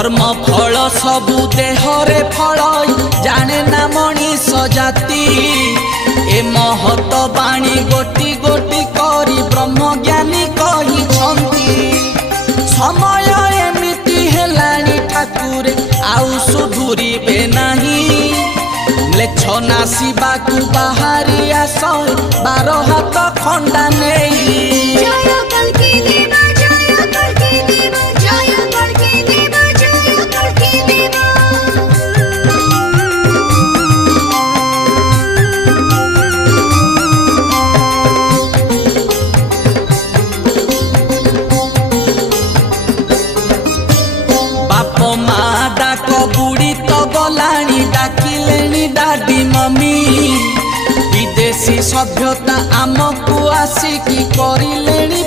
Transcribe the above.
कर्म फल सबु देहरे फल जाने ना मनीष जाति ए महत बाणी गोटी गोटी करी ब्रह्म ज्ञानी कही समय एमिति हेलानी ठाकुर आउ सुधुरीबे नहीं लेछ नासिबा को बाहरी आस 12 हाथ खंडा नहीं डाडी मम्मी विदेशी सभ्यता आमको आसिकी करिलेनी।